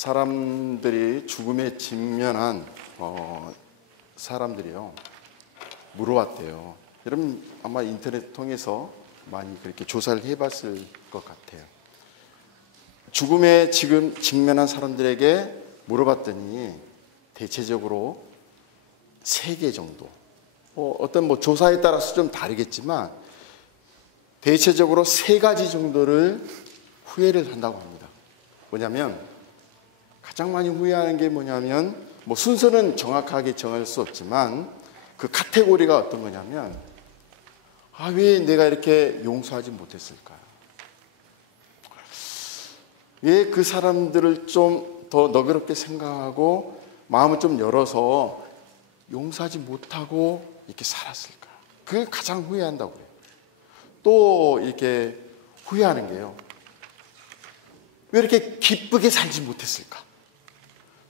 사람들이 죽음에 직면한 사람들이요 물어왔대요. 여러분 아마 인터넷 통해서 많이 그렇게 조사를 해봤을 것 같아요. 죽음에 지금 직면한 사람들에게 물어봤더니 대체적으로 3개 정도, 어떤 조사에 따라서 좀 다르겠지만 대체적으로 3가지 정도를 후회를 한다고 합니다. 뭐냐면 가장 많이 후회하는 게 뭐냐면 순서는 정확하게 정할 수 없지만 그 카테고리가 어떤 거냐면 왜 내가 이렇게 용서하지 못했을까? 왜 그 사람들을 좀 더 너그럽게 생각하고 마음을 좀 열어서 용서하지 못하고 이렇게 살았을까? 그게 가장 후회한다고 그래요. 또 이렇게 후회하는 게요. 왜 이렇게 기쁘게 살지 못했을까?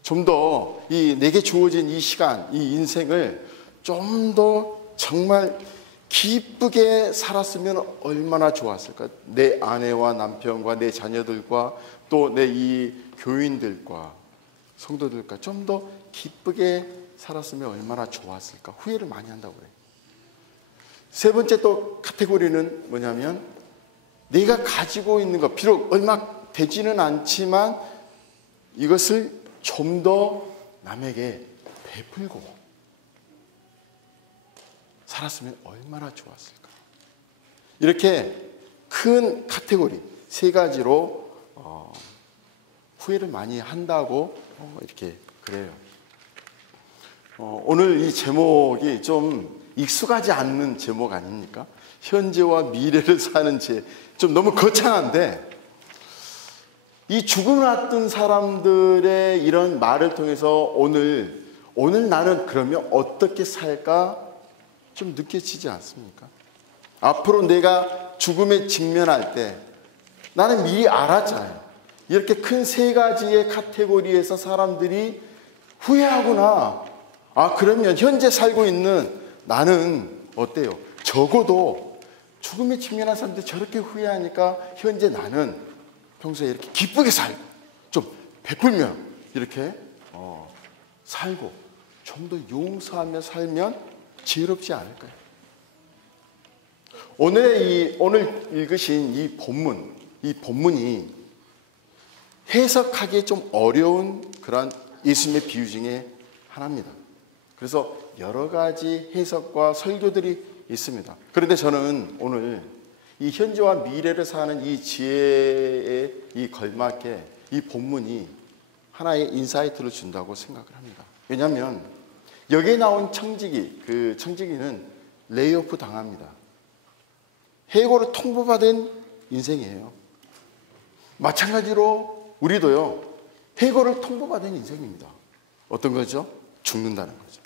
좀 더 내게 주어진 이 시간, 이 인생을 좀 더 정말 기쁘게 살았으면 얼마나 좋았을까? 내 아내와 남편과 내 자녀들과 또 내 이 교인들과 성도들과 좀 더 기쁘게 살았으면 얼마나 좋았을까? 후회를 많이 한다고 그래요. 3번째 또 카테고리는 뭐냐면 내가 가지고 있는 것, 비록 얼마 되지는 않지만 이것을 좀 더 남에게 베풀고 살았으면 얼마나 좋았을까. 이렇게 큰 카테고리 3가지로 후회를 많이 한다고 이렇게 그래요. 오늘 이 제목이 좀 익숙하지 않는 제목 아닙니까? 현재와 미래를 사는 좀 너무 거창한데 이 죽음을 앞둔 사람들의 이런 말을 통해서 오늘 나는 그러면 어떻게 살까 좀 느껴지지 않습니까? 앞으로 내가 죽음에 직면할 때 나는 미리 알았잖아요. 이렇게 큰 3가지의 카테고리에서 사람들이 후회하구나. 그러면 현재 살고 있는 나는 어때요? 적어도 죽음에 직면한 사람들이 저렇게 후회하니까 현재 나는 평소에 이렇게 기쁘게 살고 좀 베풀며 이렇게 살고 좀 더 용서하며 살면 지혜롭지 않을까요? 오늘 읽으신 이 본문이 해석하기 좀 어려운 그런 예수님의 비유 중에 하나입니다. 그래서 여러 가지 해석과 설교들이 있습니다. 그런데 저는 오늘 이 현재와 미래를 사는 이 지혜에 이 걸맞게 이 본문이 하나의 인사이트를 준다고 생각을 합니다. 왜냐하면 여기에 나온 청지기, 그 청지기는 레이오프 당합니다. 해고를 통보받은 인생이에요. 마찬가지로 우리도요, 해고를 통보받은 인생입니다. 어떤 거죠? 죽는다는 거죠.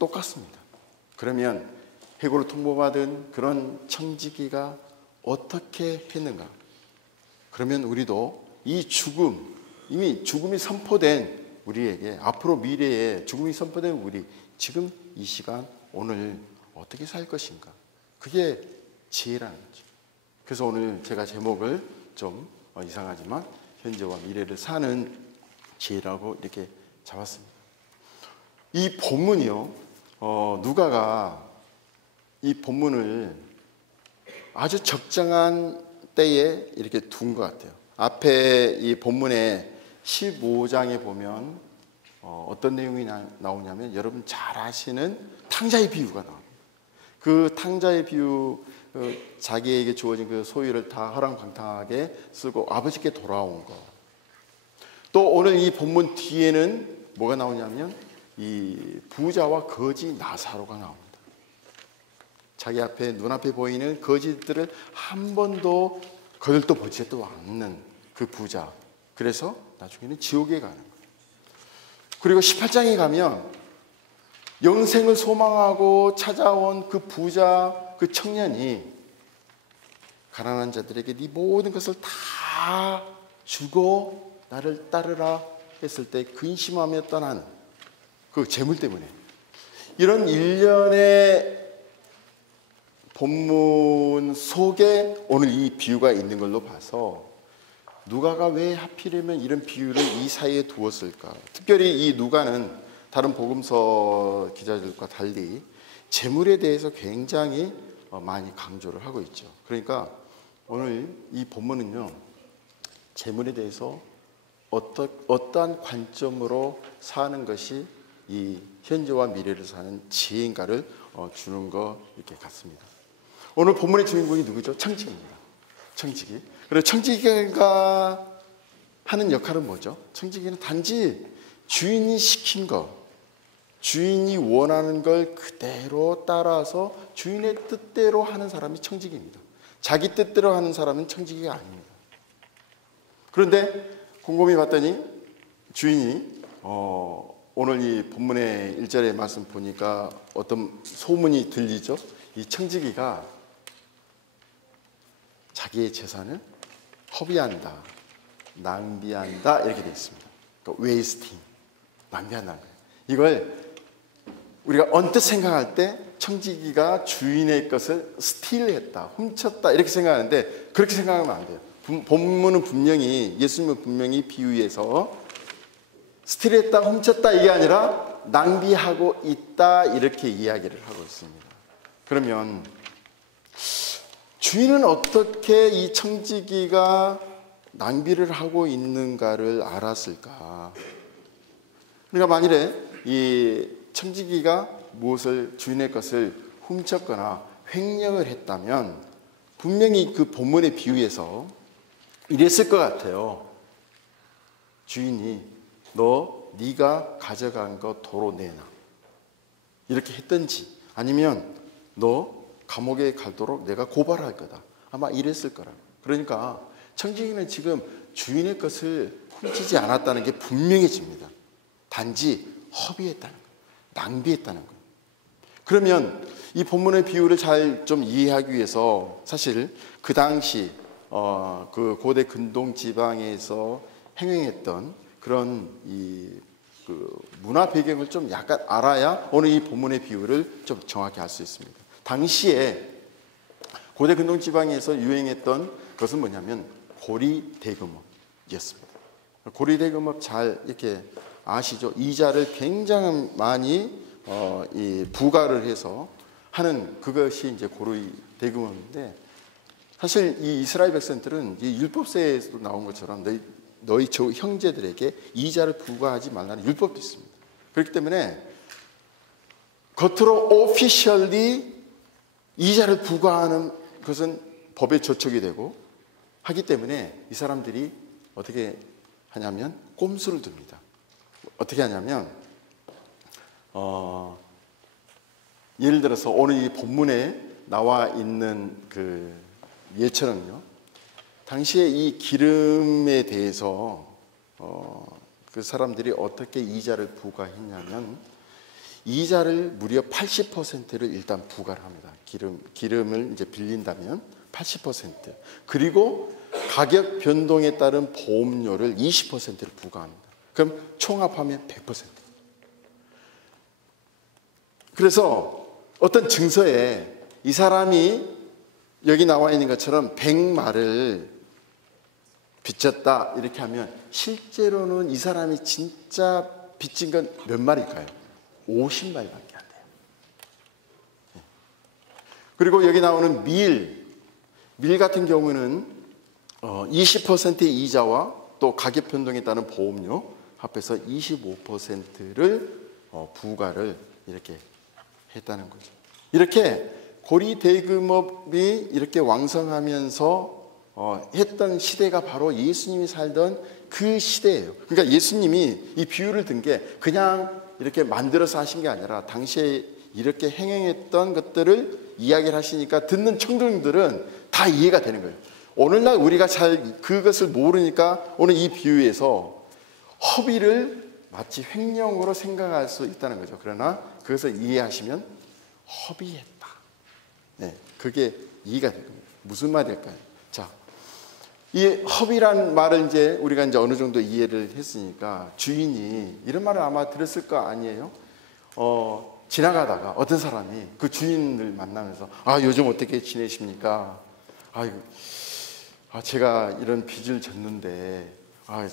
똑같습니다. 그러면 해고를 통보받은 그런 청지기가 어떻게 했는가? 그러면 우리도 이 이미 죽음이 선포된 우리에게, 앞으로 미래에 죽음이 선포된 우리, 지금 이 시간, 오늘 어떻게 살 것인가? 그게 지혜라는 거죠. 그래서 오늘 제가 제목을 좀 이상하지만 현재와 미래를 사는 지혜라고 이렇게 잡았습니다. 이 본문이요, 누가가 이 본문을 아주 적정한 때에 이렇게 둔 것 같아요. 앞에 이 본문의 15장에 보면 어떤 내용이 나오냐면 여러분 잘 아시는 탕자의 비유가 나옵니다. 그 탕자의 비유, 자기에게 주어진 그 소유를 다 허랑방탕하게 쓰고 아버지께 돌아온 거. 또 오늘 이 본문 뒤에는 뭐가 나오냐면 이 부자와 거지 나사로가 나옵니다. 자기 앞에 눈앞에 보이는 거지들을 한 번도 거들떠 보지도 않는 그 부자. 그래서 나중에는 지옥에 가는 거예요. 그리고 18장에 가면 영생을 소망하고 찾아온 그 부자, 그 청년이 가난한 자들에게 네 모든 것을 다 주고 나를 따르라 했을 때 근심하며 떠나는 그 재물 때문에, 이런 일련의 본문 속에 오늘 이 비유가 있는 걸로 봐서 누가가 왜 하필이면 이런 비유를 이 사이에 두었을까? 특별히 이 누가는 다른 복음서 기자들과 달리 재물에 대해서 굉장히 많이 강조를 하고 있죠. 그러니까 오늘 이 본문은요, 재물에 대해서 어떠한 관점으로 사는 것이 이 현재와 미래를 사는 지혜인가를 주는 것 이렇게 같습니다. 오늘 본문의 주인공이 누구죠? 청지기입니다. 청지기. 그리고 청지기가 하는 역할은 뭐죠? 청지기는 단지 주인이 시킨 것, 주인이 원하는 걸 그대로 따라서 주인의 뜻대로 하는 사람이 청지기입니다. 자기 뜻대로 하는 사람은 청지기가 아닙니다. 그런데 곰곰이 봤더니 주인이 오늘 이 본문의 1절의 말씀 보니까 어떤 소문이 들리죠. 이 청지기가 자기의 재산을 허비한다, 낭비한다 이렇게 되어 있습니다. 그러니까 웨이스팅, 낭비한다는 거예요. 이걸 우리가 언뜻 생각할 때 청지기가 주인의 것을 스틸했다, 훔쳤다 이렇게 생각하는데 그렇게 생각하면 안 돼요. 본문은 분명히, 예수님은 분명히 비유에서 스틸했다, 훔쳤다 이게 아니라 낭비하고 있다 이렇게 이야기를 하고 있습니다. 그러면 주인은 어떻게 이 청지기가 낭비를 하고 있는가를 알았을까? 그러니까 만일에 이 청지기가 무엇을, 주인의 것을 훔쳤거나 횡령을 했다면 분명히 그 본문의 비유에서 이랬을 것 같아요. 주인이 네가 가져간 거 도로 내놔 이렇게 했든지, 아니면 너 감옥에 가도록 내가 고발할 거다, 아마 이랬을 거라고. 그러니까 청지기는 지금 주인의 것을 훔치지 않았다는 게 분명해집니다. 단지 허비했다는 거예요. 낭비했다는 거예요. 그러면 이 본문의 비유를 잘 좀 이해하기 위해서 사실 그 당시 그 고대 근동 지방에서 행행했던 그런 그 문화 배경을 좀 약간 알아야 오늘 이 본문의 비유를 좀 정확히 알 수 있습니다. 당시에 고대 근동 지방에서 유행했던 것은 뭐냐면 고리 대금업이었습니다. 고리 대금업 잘 이렇게 아시죠? 이자를 굉장히 많이 부과를 해서 하는 그것이 이제 고리 대금업인데, 사실 이 이스라엘 백성들은 이 율법서에서도 나온 것처럼 너희 저 형제들에게 이자를 부과하지 말라는 율법도 있습니다. 그렇기 때문에 겉으로 오피셜리 이자를 부과하는 것은 법에 저촉이 되고 하기 때문에 이 사람들이 어떻게 하냐면 꼼수를 둡니다. 어떻게 하냐면 예를 들어서 오늘 이 본문에 나와 있는 그 예처럼요, 당시에 이 기름에 대해서 그 사람들이 어떻게 이자를 부과했냐면 이자를 무려 80%를 일단 부과를 합니다. 기름을 이제 빌린다면 80%, 그리고 가격 변동에 따른 보험료를 20%를 부과합니다. 그럼 총합하면 100%. 그래서 어떤 증서에 이 사람이 여기 나와 있는 것처럼 100말을 빚졌다 이렇게 하면 실제로는 이 사람이 진짜 빚진 건 몇 말일까요? 50말밖에 안 돼요. 그리고 여기 나오는 밀 같은 경우는 20%의 이자와 또 가격 변동에 따른 보험료 합해서 25%를 부과를 이렇게 했다는 거죠. 이렇게 고리 대금업이 이렇게 왕성하면서 했던 시대가 바로 예수님이 살던 그 시대예요. 그러니까 예수님이 이 비유를 든 게 그냥 이렇게 만들어서 하신 게 아니라 당시에 이렇게 행행했던 것들을 이야기를 하시니까 듣는 청중들은 다 이해가 되는 거예요. 오늘날 우리가 잘 그것을 모르니까 오늘 이 비유에서 허비를 마치 횡령으로 생각할 수 있다는 거죠. 그러나 그것을 이해하시면 허비했다, 네, 그게 이해가 됩니다. 무슨 말일까요? 자, 이 허비란 말을 이제 우리가 이제 어느 정도 이해를 했으니까 주인이 이런 말을 아마 들었을 거 아니에요? 지나가다가 어떤 사람이 그 주인을 만나면서 요즘 어떻게 지내십니까? 제가 이런 빚을 졌는데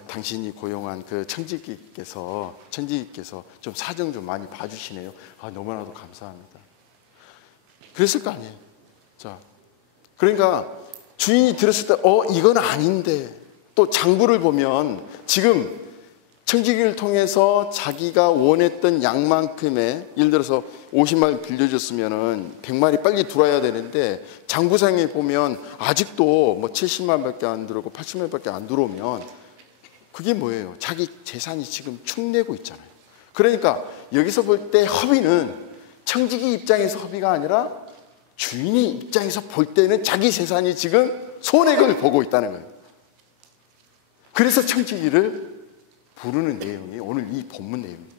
당신이 고용한 그 청지기께서 좀 사정 좀 많이 봐주시네요. 너무나도 감사합니다. 그랬을 거 아니에요. 자, 그러니까 주인이 들었을 때 이건 아닌데, 또 장부를 보면 지금 청지기를 통해서 자기가 원했던 양만큼의, 예를 들어서 50마리 빌려줬으면은 100마리 빨리 들어와야 되는데, 장부상에 보면 아직도 뭐 70만밖에 안 들어오고 80만밖에 안 들어오면 그게 뭐예요? 자기 재산이 지금 축내고 있잖아요. 그러니까 여기서 볼 때 허비는 청지기 입장에서 허비가 아니라 주인의 입장에서 볼 때는 자기 재산이 지금 손해를 보고 있다는 거예요. 그래서 청지기를 부르는 내용이 오늘 이 본문 내용입니다.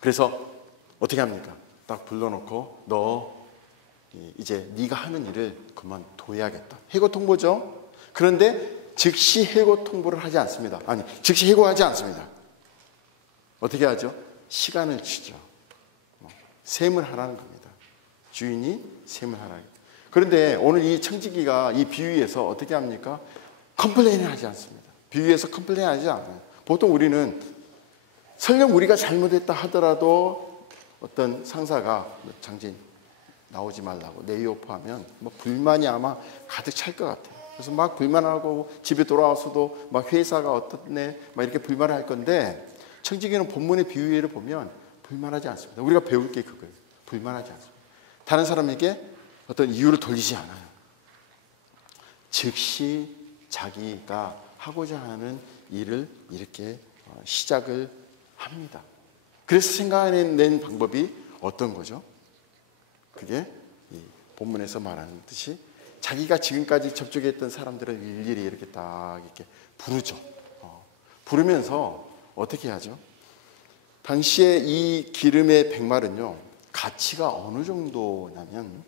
그래서 어떻게 합니까? 딱 불러놓고 너 이제 네가 하는 일을 그만둬야겠다. 해고 통보죠. 그런데 즉시 해고 통보를 하지 않습니다. 즉시 해고하지 않습니다. 어떻게 하죠? 시간을 주죠. 셈을 하라는 겁니다. 주인이 셈을 하라는. 그런데 오늘 이 청지기가 이 비유에서 어떻게 합니까? 컴플레인을 하지 않습니다. 비유에서 컴플레인 하지 않아요. 보통 우리는 설령 우리가 잘못했다 하더라도 어떤 상사가 장진 나오지 말라고 레이오프하면 불만이 아마 가득 찰 것 같아요. 그래서 막 불만하고 집에 돌아와서도 막 회사가 어떻네 막 이렇게 불만을 할 건데, 청지기는 본문의 비유를 보면 불만하지 않습니다. 우리가 배울 게 그거예요. 불만하지 않습니다. 다른 사람에게 어떤 이유를 돌리지 않아요. 즉시 자기가 하고자 하는 일을 이렇게 시작을 합니다. 그래서 생각해낸 방법이 어떤 거죠? 그게 이 본문에서 말하는 듯이 자기가 지금까지 접촉했던 사람들을 일일이 이렇게 딱 이렇게 부르죠. 부르면서 어떻게 하죠? 당시에 이 기름의 백말은요, 가치가 어느 정도냐면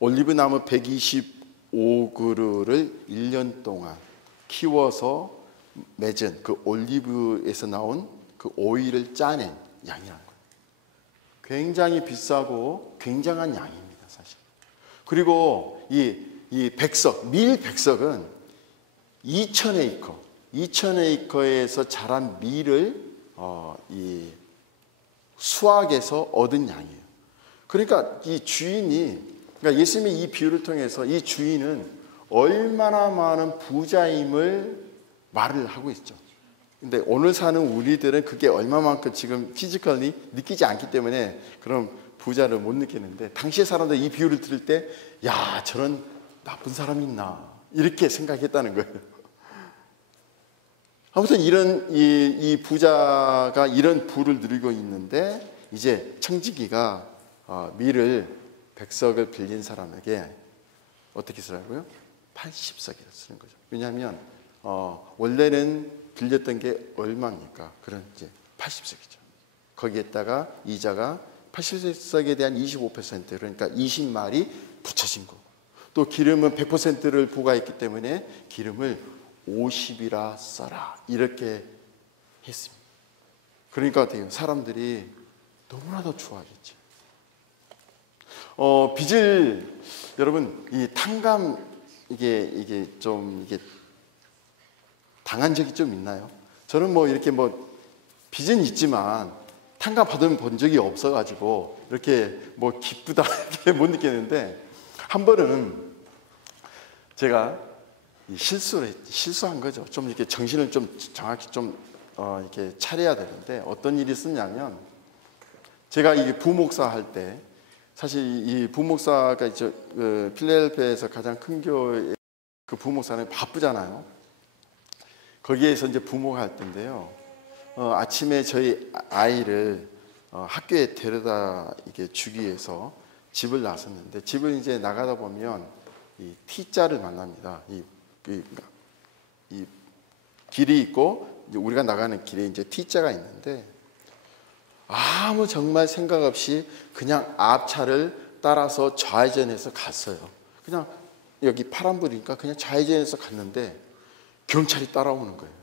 올리브나무 125그루를 1년 동안 키워서 맺은 그 올리브에서 나온 그 오일을 짜낸 양이라는 거예요. 굉장히 비싸고 굉장한 양입니다, 사실. 그리고 이 백석, 밀 백석은 2,000에이커에서 자란 밀을 이 수확에서 얻은 양이에요. 그러니까 이 주인이, 그러니까 예수님이 이 비유를 통해서 이 주인은 얼마나 많은 부자임을 말을 하고 있죠. 근데 오늘 사는 우리들은 그게 얼마만큼 지금 피지컬리 느끼지 않기 때문에 그런 부자를 못 느끼는데, 당시의 사람들 이 비유를 들을 때, 야, 저런 나쁜 사람이 있나, 이렇게 생각했다는 거예요. 아무튼 이 부자가 이런 부를 누리고 있는데, 이제 청지기가 밀을 백석을 빌린 사람에게 어떻게 쓰라고요? 80석이라 쓰는 거죠. 왜냐하면 원래는 빌렸던 게 얼마입니까? 그런 이제 80석이죠. 거기에다가 이자가 80석에 대한 25%, 그러니까 20말이 붙여진 거고, 또 기름은 100%를 부과했기 때문에 기름을 50이라 써라, 이렇게 했습니다. 그러니까 어때요? 사람들이 너무나도 좋아하겠죠. 빚을, 여러분, 이 탕감, 이게 당한 적이 좀 있나요? 저는 이렇게 빚은 있지만 탕감 받은 본 적이 없어가지고 이렇게 기쁘다 이렇게 못 느끼는데, 한 번은 제가 실수한 거죠. 좀 이렇게 정신을 좀 정확히 이렇게 차려야 되는데, 어떤 일이 있었냐면, 제가 이게 부목사 할 때, 사실 이 부목사가 필라델피아에서 가장 큰 교회 그 부목사는 바쁘잖아요. 거기에서 이제 부모가 할 텐데요. 아침에 저희 아이를 학교에 데려다 이렇게 주기 위해서 집을 나섰는데, 집을 이제 나가다 보면 이 T자를 만납니다. 이 길이 있고, 이제 우리가 나가는 길에 이제 T자가 있는데, 아무 정말 생각 없이 그냥 앞차를 따라서 좌회전해서 갔어요. 그냥 여기 파란불이니까 그냥 좌회전해서 갔는데 경찰이 따라오는 거예요.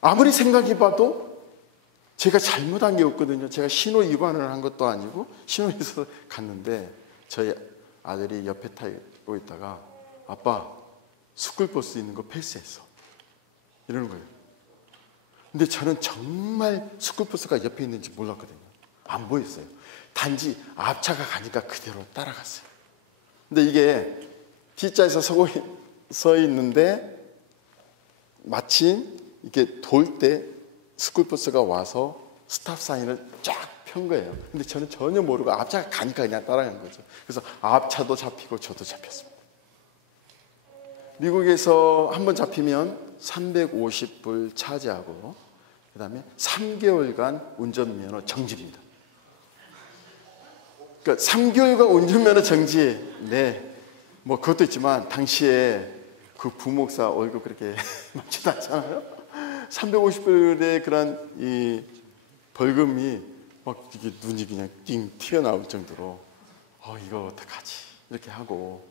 아무리 생각해봐도 제가 잘못한 게 없거든요. 제가 신호 위반을 한 것도 아니고 신호에서 갔는데, 저희 아들이 옆에 타고 있다가 아빠 스쿨버스 있는 거 패스했어. 이러는 거예요. 근데 저는 정말 스쿨버스가 옆에 있는지 몰랐거든요. 안 보였어요. 단지 앞차가 가니까 그대로 따라갔어요. 근데 이게 T자에서 서 있는데 마침 이렇게 돌 때 스쿨버스가 와서 스탑 사인을 쫙 편 거예요. 근데 저는 전혀 모르고 앞차가 가니까 그냥 따라간 거죠. 그래서 앞차도 잡히고 저도 잡혔습니다. 미국에서 한번 잡히면 350불 차지하고 그 다음에 3개월간 운전면허 정지입니다. 그러니까 3개월간 운전면허 정지. 네, 뭐 그것도 있지만 당시에 그 부목사 월급 그렇게 많지도 않잖아요. 350불의 그런 이 벌금이 막 이게 눈이 그냥 띵 튀어나올 정도로 이거 어떡하지 이렇게 하고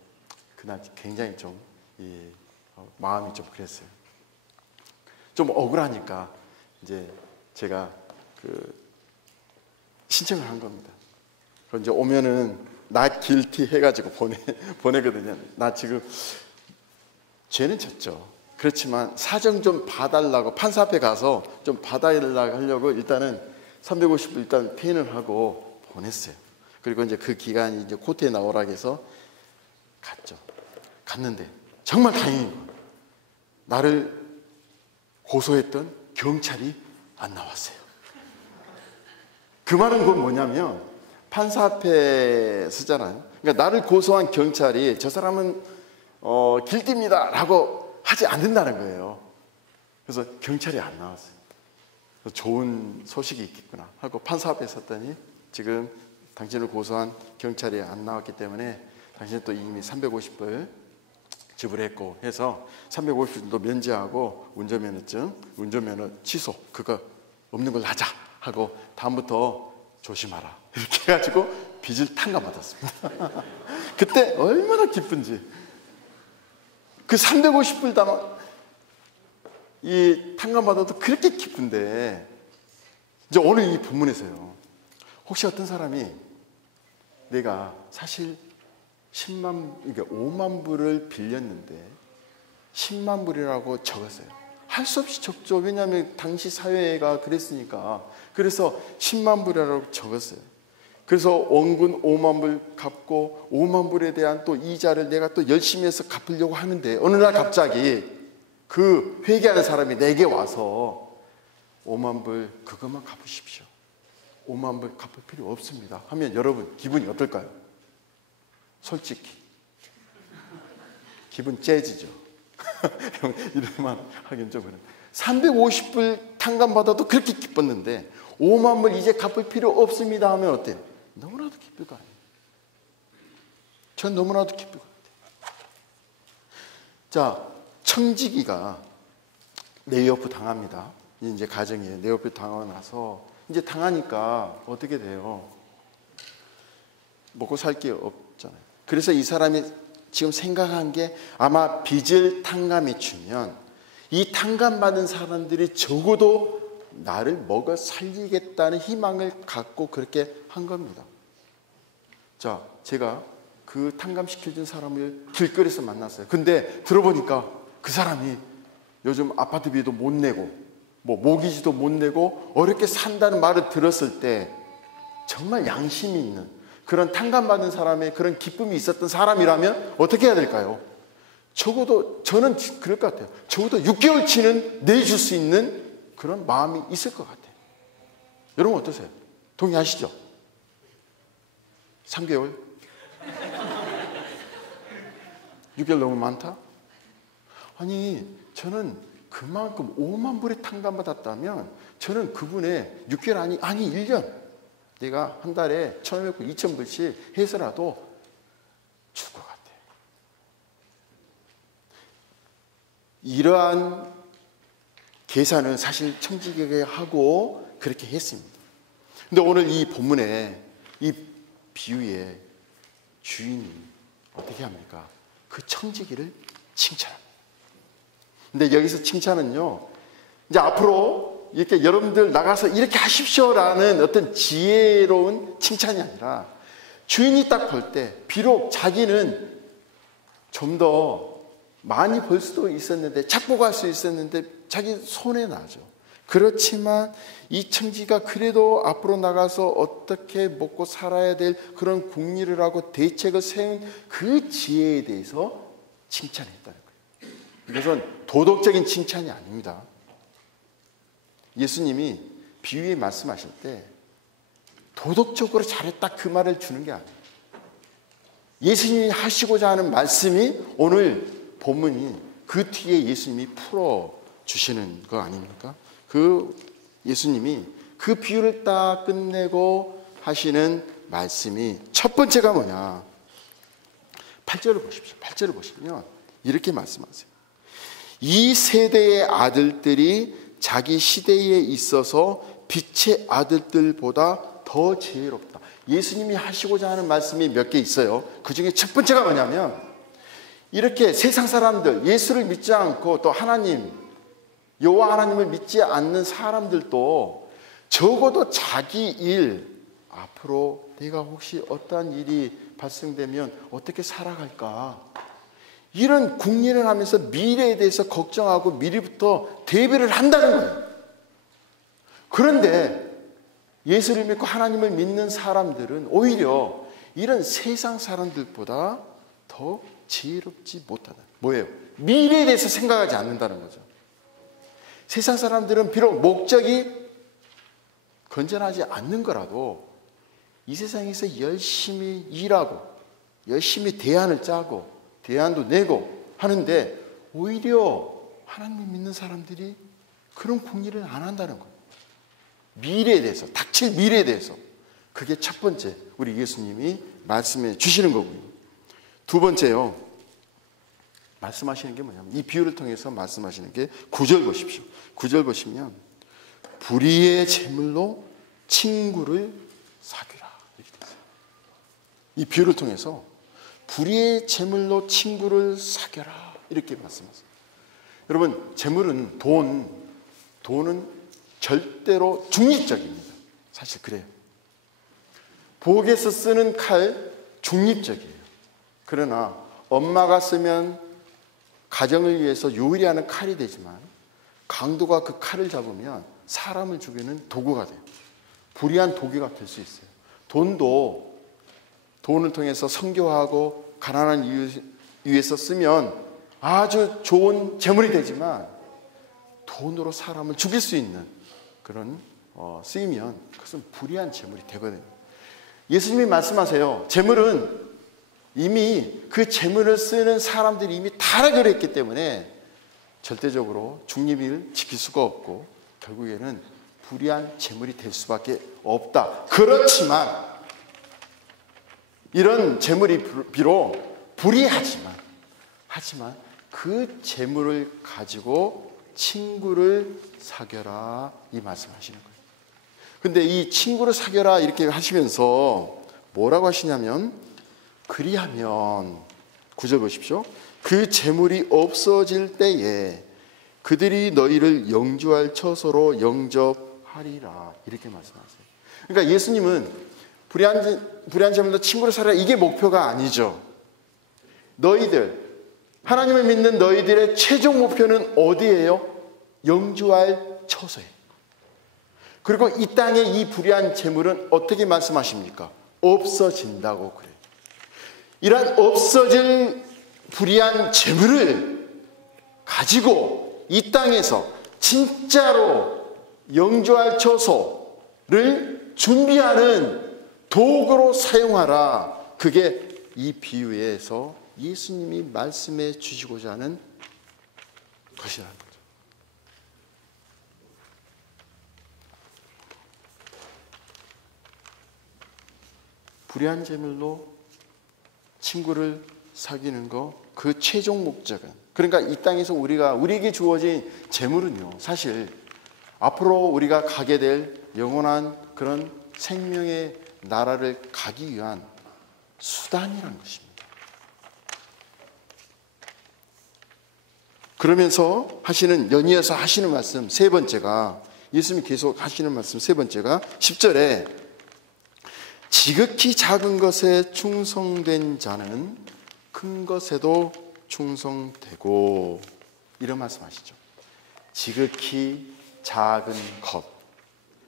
그날 굉장히 좀 마음이 좀 그랬어요. 좀 억울하니까 이제 제가 신청을 한 겁니다. 그럼 이제 오면은 not guilty 해가지고 보내거든요. 나 지금 죄는 졌죠. 그렇지만 사정 좀 봐달라고 판사 앞에 가서 좀 봐달라고 하려고 일단은 350불 일단 페인을 하고 보냈어요. 그리고 이제 그 기간이 이제 코트에 나오라고 해서 갔죠. 갔는데 정말 다행인 건 나를 고소했던 경찰이 안 나왔어요. 그 말은 그건 뭐냐면 판사 앞에 서잖아요. 그러니까 나를 고소한 경찰이 저 사람은 길띠입니다 라고 하지 않는다는 거예요. 그래서 경찰이 안 나왔어요. 좋은 소식이 있겠구나 하고 판사 앞에 섰더니 지금 당신을 고소한 경찰이 안 나왔기 때문에 당신은 또 이미 350불 지불했고 해서 350불도 면제하고 운전면허 취소 그거 없는 걸로 하자 하고 다음부터 조심하라 이렇게 해가지고 빚을 탕감받았습니다. 그때 얼마나 기쁜지 그 350불 담아 이 탕감받아도 그렇게 기쁜데 이제 오늘 이 본문에서요. 혹시 어떤 사람이 내가 사실 5만 불을 빌렸는데 10만 불이라고 적었어요. 할 수 없이 적죠. 왜냐하면 당시 사회가 그랬으니까. 그래서 10만 불이라고 적었어요. 그래서 원금 5만 불 갚고 5만 불에 대한 또 이자를 내가 또 열심히 해서 갚으려고 하는데 어느 날 갑자기 그 회개하는 사람이 내게 와서 5만 불 그것만 갚으십시오. 5만 불 갚을 필요 없습니다. 하면 여러분 기분이 어떨까요? 솔직히 기분 째지죠. 이런만 하긴 좀 그래. 350불 탕감받아도 그렇게 기뻤는데 5만 불 이제 갚을 필요 없습니다 하면 어때요? 너무나도 기쁠 거 아니에요. 전 너무나도 기쁠 것 같아요. 자, 청지기가 레이오프 당합니다. 이제 가정에 레이오프 당하고 나서 이제 당하니까 어떻게 돼요? 먹고 살 게 없잖아요. 그래서 이 사람이 지금 생각한 게 아마 빚을 탕감해 주면 이 탕감받은 사람들이 적어도 나를 먹어 살리겠다는 희망을 갖고 그렇게 한 겁니다. 자, 제가 그 탕감시켜준 사람을 길거리에서 만났어요. 근데 들어보니까 그 사람이 요즘 아파트비도 못 내고 뭐 모기지도 못 내고 어렵게 산다는 말을 들었을 때 정말 양심이 있는 그런 탕감받은 사람의 그런 기쁨이 있었던 사람이라면 어떻게 해야 될까요? 적어도 저는 그럴 것 같아요. 적어도 6개월치는 내줄 수 있는 그런 마음이 있을 것 같아요. 여러분 어떠세요? 동의하시죠? 3개월? 6개월 너무 많다? 아니 저는 그만큼 5만 불에 탕감받았다면 저는 그분의 6개월 아니 1년 내가 한 달에 1,500불, 2,000불씩 해서라도 줄 것 같아요. 이러한 계산은 사실 청지기가 하고 그렇게 했습니다. 근데 오늘 이 본문에 이 비유의 주인이 어떻게 합니까? 그 청지기를 칭찬합니다. 근데 여기서 칭찬은요, 이제 앞으로 이렇게 여러분들 나가서 이렇게 하십시오라는 어떤 지혜로운 칭찬이 아니라 주인이 딱 볼 때 비록 자기는 좀 더 많이 벌 수도 있었는데, 잡고 갈 수 있었는데 자기 손에 나죠. 그렇지만 이 청지가 그래도 앞으로 나가서 어떻게 먹고 살아야 될 그런 궁리를 하고 대책을 세운 그 지혜에 대해서 칭찬했다는 거예요. 이것은 도덕적인 칭찬이 아닙니다. 예수님이 비유에 말씀하실 때 도덕적으로 잘했다 그 말을 주는 게 아니에요. 예수님이 하시고자 하는 말씀이 오늘 본문이 그 뒤에 예수님이 풀어주시는 거 아닙니까? 그 예수님이 그 비유를 딱 끝내고 하시는 말씀이 첫 번째가 뭐냐? 8절을 보십시오. 8절을 보시면 이렇게 말씀하세요. 이 세대의 아들들이 자기 시대에 있어서 빛의 아들들보다 더 지혜롭다. 예수님이 하시고자 하는 말씀이 몇 개 있어요. 그 중에 첫 번째가 뭐냐면, 이렇게 세상 사람들, 예수를 믿지 않고 또 하나님, 여호와 하나님을 믿지 않는 사람들도 적어도 자기 일, 앞으로 내가 혹시 어떠한 일이 발생되면 어떻게 살아갈까, 이런 궁리를 하면서 미래에 대해서 걱정하고 미리부터 대비를 한다는 거예요. 그런데 예수를 믿고 하나님을 믿는 사람들은 오히려 이런 세상 사람들보다 더 지혜롭지 못하다. 뭐예요? 미래에 대해서 생각하지 않는다는 거죠. 세상 사람들은 비록 목적이 건전하지 않는 거라도 이 세상에서 열심히 일하고 열심히 대안을 짜고 대안도 내고 하는데, 오히려 하나님을 믿는 사람들이 그런 궁리를 안 한다는 거예요. 미래에 대해서, 닥칠 미래에 대해서. 그게 첫 번째 우리 예수님이 말씀해 주시는 거고요. 두 번째요, 말씀하시는 게 뭐냐면, 이 비유를 통해서 말씀하시는 게 9절 보십시오. 9절 보시면 불의의 제물로 친구를 사귀라, 이렇게 되어 있어요. 이 비유를 통해서 불의의 제물로 친구를 사귀라, 이렇게 말씀하세요. 여러분, 제물은 돈은 절대로 중립적입니다. 사실 그래요. 부엌에서 쓰는 칼 중립적이에요. 그러나 엄마가 쓰면 가정을 위해서 요리하는 칼이 되지만, 강도가 그 칼을 잡으면 사람을 죽이는 도구가 돼요. 불의한 도구가 될 수 있어요. 돈을 통해서 선교하고 가난한 이유 위해서 쓰면 아주 좋은 재물이 되지만, 돈으로 사람을 죽일 수 있는 그런 쓰이면 그것은 불의한 재물이 되거든요. 예수님이 말씀하세요. 재물은 이미 그 재물을 쓰는 사람들이 이미 타락을 했기 때문에 절대적으로 중립을 지킬 수가 없고 결국에는 불의한 재물이 될 수밖에 없다. 그렇지만 이런 재물이 비록 불의하지만 그 재물을 가지고 친구를 사귀라, 이 말씀하시는 거예요. 근데 이 친구를 사귀라 이렇게 하시면서 뭐라고 하시냐면, 그리하면 9절 보십시오. 그 재물이 없어질 때에 그들이 너희를 영주할 처소로 영접하리라, 이렇게 말씀하세요. 그러니까 예수님은 불의한 재물로 친구를 사귀라, 이게 목표가 아니죠. 너희들, 하나님을 믿는 너희들의 최종 목표는 어디예요? 영주할 처소예요. 그리고 이 땅에 이 불의한 재물은 어떻게 말씀하십니까? 없어진다고 그래요. 이런 없어질 불의한 재물을 가지고 이 땅에서 진짜로 영주할 처소를 준비하는 도구로 사용하라. 그게 이 비유에서 예수님이 말씀해 주시고자 하는 것이라는 거죠. 불의한 재물로 친구를 사귀는 거, 그 최종 목적은, 그러니까 이 땅에서 우리에게 주어진 재물은요, 사실 앞으로 우리가 가게 될 영원한 그런 생명의 나라를 가기 위한 수단이라는 것입니다. 그러면서 연이어서 하시는 말씀 세 번째가, 예수님이 계속 하시는 말씀 세 번째가 10절에 지극히 작은 것에 충성된 자는 큰 것에도 충성되고, 이런 말씀하시죠. 지극히 작은 것.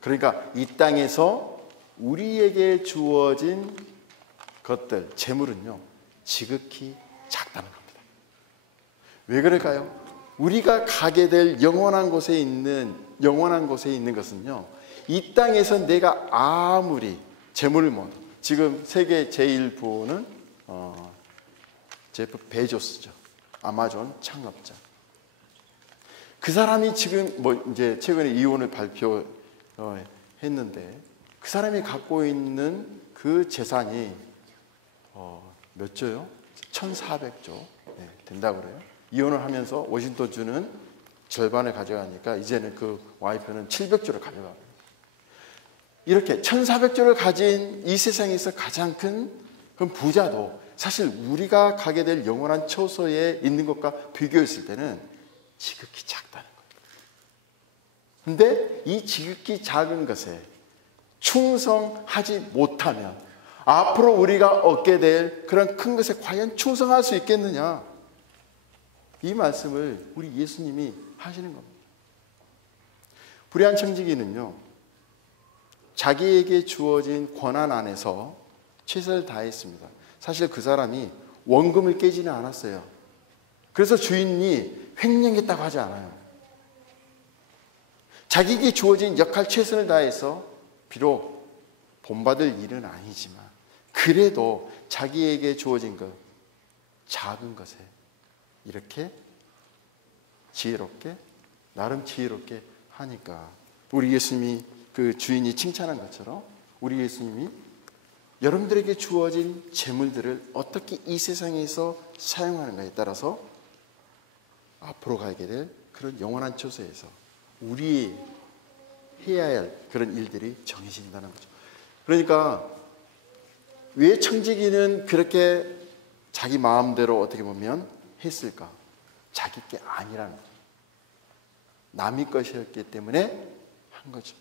그러니까 이 땅에서 우리에게 주어진 것들, 재물은요, 지극히 작다는 겁니다. 왜 그럴까요? 우리가 가게 될 영원한 곳에 있는 것은요, 이 땅에서 내가 아무리 재물을 모아, 지금 세계 제1부는 제프 베조스죠. 아마존 창업자. 그 사람이 지금 이제 최근에 이혼을 발표했는데, 그 사람이 갖고 있는 그 재산이 몇 조요? 1,400조 된다고 그래요. 이혼을 하면서 워싱턴주는 절반을 가져가니까 이제는 그 와이프는 700조를 가져가요. 이렇게 1,400조를 가진 이 세상에서 가장 큰 부자도 사실 우리가 가게 될 영원한 처소에 있는 것과 비교했을 때는 지극히 작다는 거예요. 근데 이 지극히 작은 것에 충성하지 못하면 앞으로 우리가 얻게 될 그런 큰 것에 과연 충성할 수 있겠느냐? 이 말씀을 우리 예수님이 하시는 겁니다. 불의한 청지기는요, 자기에게 주어진 권한 안에서 최선을 다했습니다. 사실 그 사람이 원금을 깨지는 않았어요. 그래서 주인이 횡령했다고 하지 않아요. 자기에게 주어진 역할 최선을 다해서, 비록 본받을 일은 아니지만 그래도 자기에게 주어진 것, 작은 것에 이렇게 지혜롭게, 나름 지혜롭게 하니까 우리 예수님이, 그 주인이 칭찬한 것처럼 우리 예수님이 여러분들에게 주어진 재물들을 어떻게 이 세상에서 사용하는가에 따라서 앞으로 가게 될 그런 영원한 처소에서 우리 해야 할 그런 일들이 정해진다는 거죠. 그러니까 왜 청지기는 그렇게 자기 마음대로 어떻게 보면 했을까? 자기 게 아니라는 거죠. 남의 것이었기 때문에 한 거죠.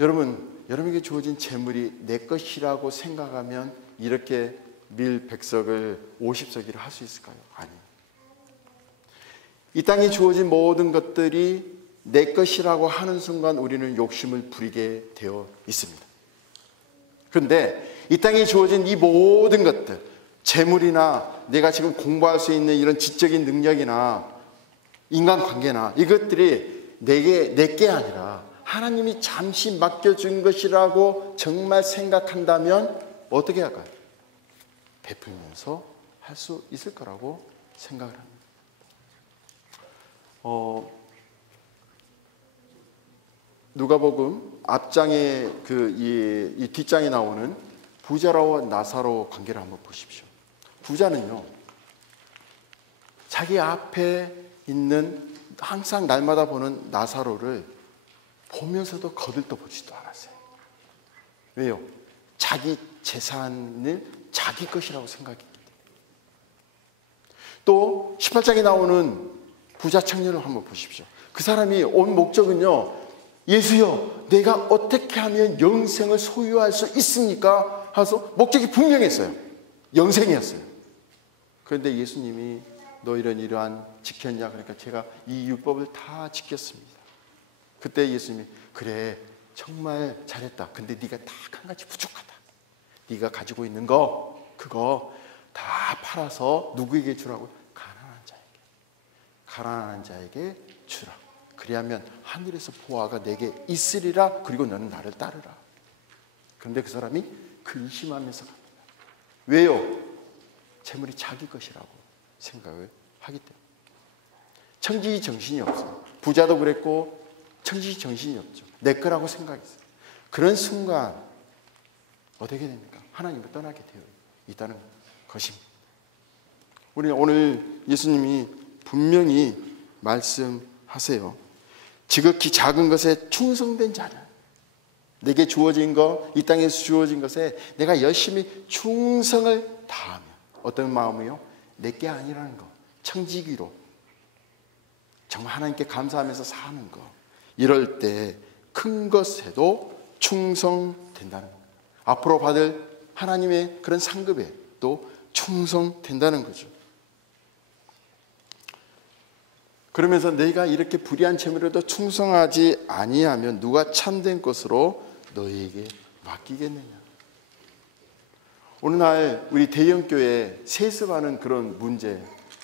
여러분에게 주어진 재물이 내 것이라고 생각하면 이렇게 밀백석을 50석이를 할 수 있을까요? 아니에요. 이 땅에 주어진 모든 것들이 내 것이라고 하는 순간 우리는 욕심을 부리게 되어 있습니다. 그런데 이 땅에 주어진 이 모든 것들, 재물이나 내가 지금 공부할 수 있는 이런 지적인 능력이나 인간관계나 이것들이 내게 아니라 하나님이 잠시 맡겨준 것이라고 정말 생각한다면 어떻게 할까요? 베풀면서 할 수 있을 거라고 생각을 합니다. 누가복음 앞장에 이 뒷장에 나오는 부자와 나사로 관계를 한번 보십시오. 부자는요, 자기 앞에 있는 항상 날마다 보는 나사로를 보면서도 거들떠보지도 않았어요. 왜요? 자기 재산을 자기 것이라고 생각했기 때문에. 또 18장에 나오는 부자 청년을 한번 보십시오. 그 사람이 온 목적은요, 예수여, 내가 어떻게 하면 영생을 소유할 수 있습니까? 하면서 목적이 분명했어요. 영생이었어요. 그런데 예수님이 너 이러한 지켰냐? 그러니까 제가 이 율법을 다 지켰습니다. 그때 예수님이 그래, 정말 잘했다. 근데 네가 딱 한 가지 부족하다. 네가 가지고 있는 거 그거 다 팔아서 누구에게 주라고? 가난한 자에게 주라. 그리하면 하늘에서 보화가 내게 있으리라. 그리고 너는 나를 따르라. 그런데 그 사람이 근심하면서 갑니다. 왜요? 재물이 자기 것이라고 생각을 하기 때문에. 청지기 정신이 없어요. 부자도 그랬고 청지기 정신이 없죠. 내 거라고 생각했어요. 그런 순간 어떻게 됩니까? 하나님을 떠나게 되어 있다는 것입니다. 우리는 오늘 예수님이 분명히 말씀하세요. 지극히 작은 것에 충성된 자는, 내게 주어진 것, 이 땅에서 주어진 것에 내가 열심히 충성을 다하면, 어떤 마음이요? 내게 아니라는 것, 청지기로 정말 하나님께 감사하면서 사는 것, 이럴 때 큰 것에도 충성된다는 것, 앞으로 받을 하나님의 그런 상급에 또 충성된다는 거죠. 그러면서 내가 이렇게 불의한 재물에도 충성하지 아니하면 누가 참된 것으로 너희에게 맡기겠느냐. 오늘날 우리 대형교회 세습하는 그런 문제,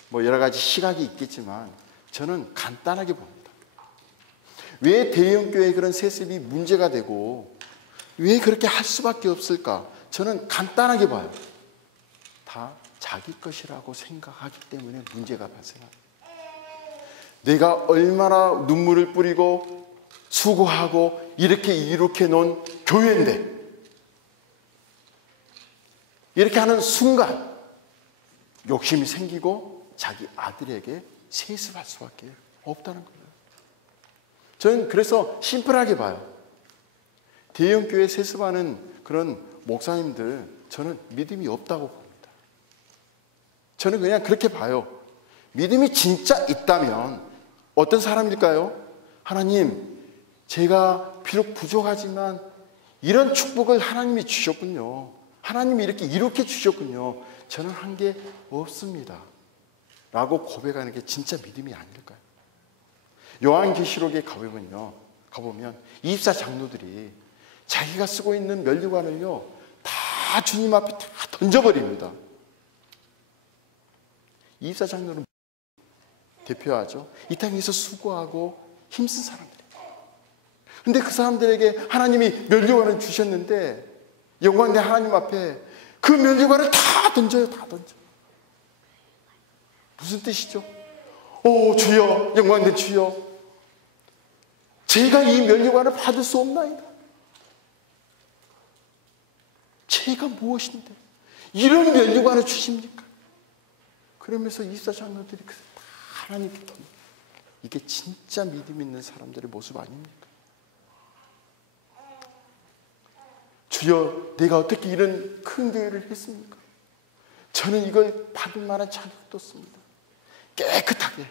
뭐 여러 가지 시각이 있겠지만 저는 간단하게 봅니다. 왜 대형교회 그런 세습이 문제가 되고 왜 그렇게 할 수밖에 없을까? 저는 간단하게 봐요. 다 자기 것이라고 생각하기 때문에 문제가 발생합니다. 내가 얼마나 눈물을 뿌리고 수고하고 이렇게 놓은 교회인데 이렇게 하는 순간 욕심이 생기고 자기 아들에게 세습할 수밖에 없다는 거예요. 저는 그래서 심플하게 봐요. 대형교회 세습하는 그런 목사님들 저는 믿음이 없다고 봅니다. 저는 그냥 그렇게 봐요. 믿음이 진짜 있다면 어떤 사람일까요? 하나님, 제가 비록 부족하지만 이런 축복을 하나님이 주셨군요. 하나님이 이렇게 주셨군요. 저는 한 게 없습니다. 라고 고백하는 게 진짜 믿음이 아닐까요? 요한계시록에 가보면 24 장로들이 자기가 쓰고 있는 면류관을요 다 주님 앞에 다 던져버립니다. 24 장로는 대표하죠. 이 땅에서 수고하고 힘쓴 사람들이에요. 근데 그 사람들에게 하나님이 면류관을 주셨는데 영광된 하나님 앞에 그 면류관을 다 던져요. 다 던져. 무슨 뜻이죠? 오 주여, 영광된 주여, 제가 이 면류관을 받을 수 없나이다. 제가 무엇인데 이런 면류관을 주십니까? 그러면서 24 장로들이 다 하나님께 던져. 이게 진짜 믿음 있는 사람들의 모습 아닙니까? 주여, 내가 어떻게 이런 큰 교회를 했습니까? 저는 이걸 받을 만한 자격도 없습니다. 깨끗하게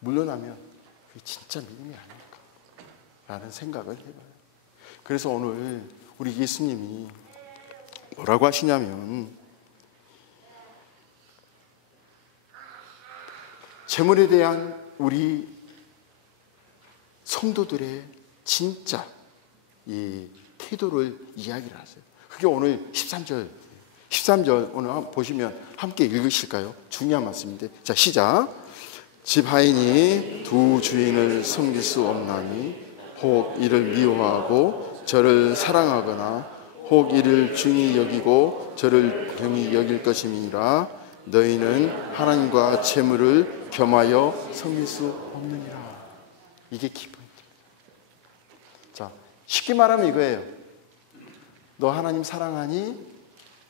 물러나면 그게 진짜 믿음이 아닐까 라는 생각을 해봐요. 그래서 오늘 우리 예수님이 뭐라고 하시냐면 재물에 대한 우리 성도들의 진짜 이 태도를 이야기를 하세요. 그게 오늘 13절 오늘 보시면 함께 읽으실까요? 중요한 말씀인데, 자 시작. 집 하인이 두 주인을 섬길 수 없나니 혹 이를 미워하고 저를 사랑하거나 혹 이를 중히 여기고 저를 경히 여길 것임이니라. 너희는 하나님과 재물을 겸하여 섬길 수 없느니라. 이게 키포인트입니다. 자, 쉽게 말하면 이거예요. 너 하나님 사랑하니?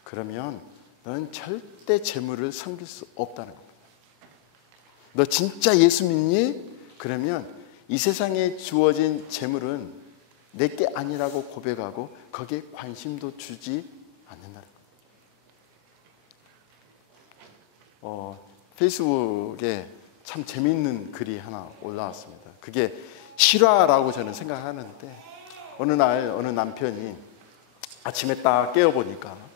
그러면 너는 절대 재물을 섬길 수 없다는 겁니다. 너 진짜 예수 믿니? 그러면 이 세상에 주어진 재물은 내게 아니라고 고백하고 거기에 관심도 주지 않는다는 거예요. 페이스북에 참 재미있는 글이 하나 올라왔습니다. 그게 실화라고 저는 생각하는데, 어느 날 어느 남편이 아침에 딱 깨어보니까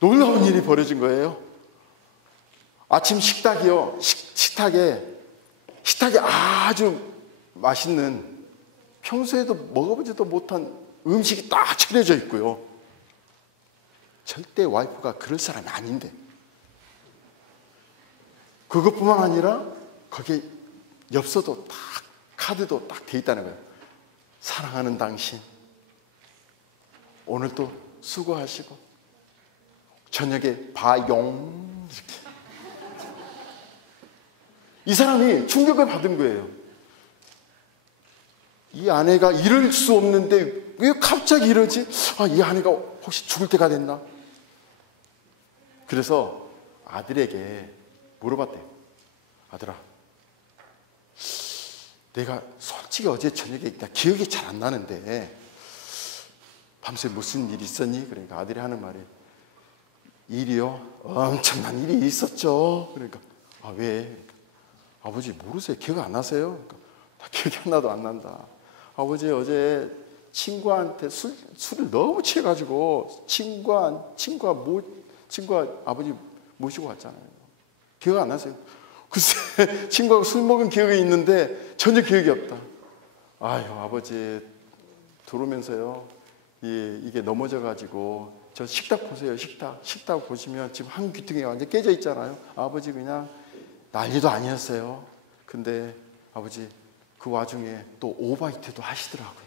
놀라운 일이 벌어진 거예요. 아침 식탁이요. 식탁에 아주 맛있는, 평소에도 먹어보지도 못한 음식이 딱 차려져 있고요. 절대 와이프가 그럴 사람이 아닌데, 그것뿐만 아니라 거기에 엽서도 딱, 카드도 딱 돼 있다는 거예요. 사랑하는 당신, 오늘도 수고하시고 저녁에 봐용. 이렇게. 이 사람이 충격을 받은 거예요. 이 아내가 이럴 수 없는데 왜 갑자기 이러지? 이 아내가 혹시 죽을 때가 됐나? 그래서 아들에게 물어봤대요. 아들아, 내가 솔직히 어제 저녁에 기억이 잘 안 나는데 밤새 무슨 일 있었니? 그러니까 아들이 하는 말이, 일이요? 엄청난 일이 있었죠. 그러니까 왜? 그러니까, 아버지 모르세요? 기억 안 나세요? 그러니까, 나 기억이 하나도 안 난다. 아버지 어제 친구한테 술을 너무 취해가지고 친구가 아버지 모시고 왔잖아요. 기억 안 나세요? 글쎄, 친구하고 술 먹은 기억이 있는데 전혀 기억이 없다. 아유, 아버지 들어오면서요, 이게 넘어져가지고 저 식탁 보세요. 식탁 보시면 지금 한 귀퉁이가 완전 깨져 있잖아요. 아버지 그냥 난리도 아니었어요. 근데 아버지 그 와중에 또 오바이트도 하시더라고요.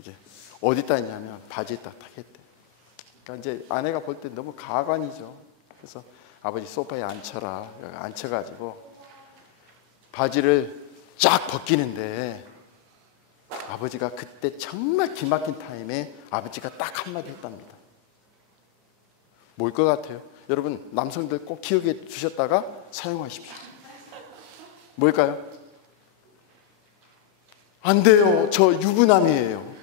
이게 어디다 했냐면 바지에다 딱 했대. 그러니까 이제 아내가 볼 때 너무 가관이죠. 그래서 아버지 소파에 앉혀라. 앉혀가지고 바지를 쫙 벗기는데 아버지가 그때 정말 기막힌 타임에 아버지가 딱 한마디 했답니다. 뭘 것 같아요? 여러분 남성들 꼭 기억해 주셨다가 사용하십시오. 뭘까요? 안 돼요. 저 유부남이에요.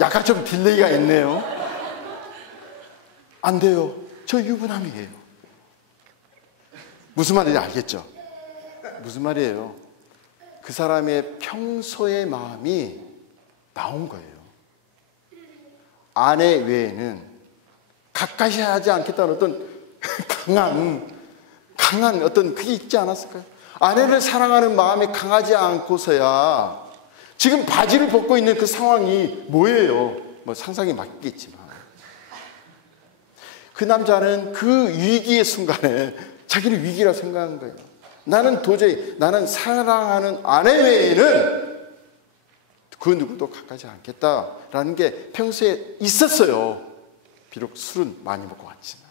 약간 좀 딜레이가 있네요. 안 돼요. 저 유부남이에요. 무슨 말인지 알겠죠? 무슨 말이에요? 그 사람의 평소의 마음이 나온 거예요. 아내 외에는 가까이 하지 않겠다는 어떤 강한 어떤 그게 있지 않았을까요? 아내를 사랑하는 마음이 강하지 않고서야 지금 바지를 벗고 있는 그 상황이 뭐예요? 뭐 상상이 맞겠지만 그 남자는 그 위기의 순간에 자기를 위기라 생각한 거예요. 나는 사랑하는 아내 외에는 그 누구도 가까이 않겠다라는 게 평소에 있었어요. 비록 술은 많이 먹고 왔지만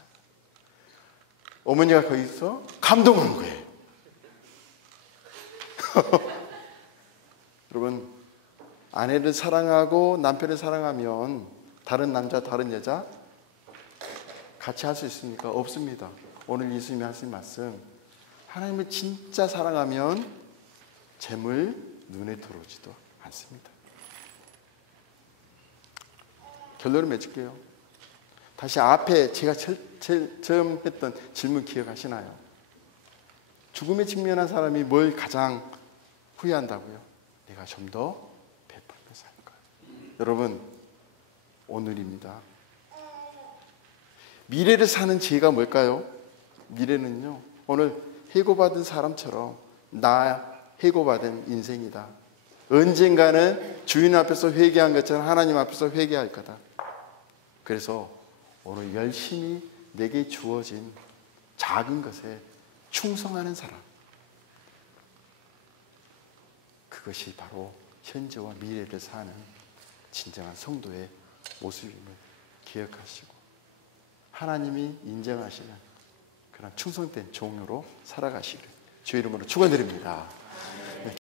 어머니가 거기서 감동한 거예요. 여러분, 아내를 사랑하고 남편을 사랑하면 다른 남자, 다른 여자 같이 할 수 있습니까? 없습니다. 오늘 예수님이 하신 말씀, 하나님을 진짜 사랑하면 재물 눈에 들어오지도 않습니다. 결론을 맺을게요. 다시 앞에 제가 제일 처음 했던 질문 기억하시나요? 죽음에 직면한 사람이 뭘 가장 후회한다고요? 내가 좀 더 베풀며 살 거예요. 여러분, 오늘입니다. 미래를 사는 지혜가 뭘까요? 미래는요, 오늘 해고받은 사람처럼 나 해고받은 인생이다. 언젠가는 주인 앞에서 회개한 것처럼 하나님 앞에서 회개할 거다. 그래서 오늘 열심히 내게 주어진 작은 것에 충성하는 사람, 그것이 바로 현재와 미래를 사는 진정한 성도의 모습임을 기억하시고 하나님이 인정하시는 그런 충성된 종으로 살아가시길 주의 이름으로 축원드립니다.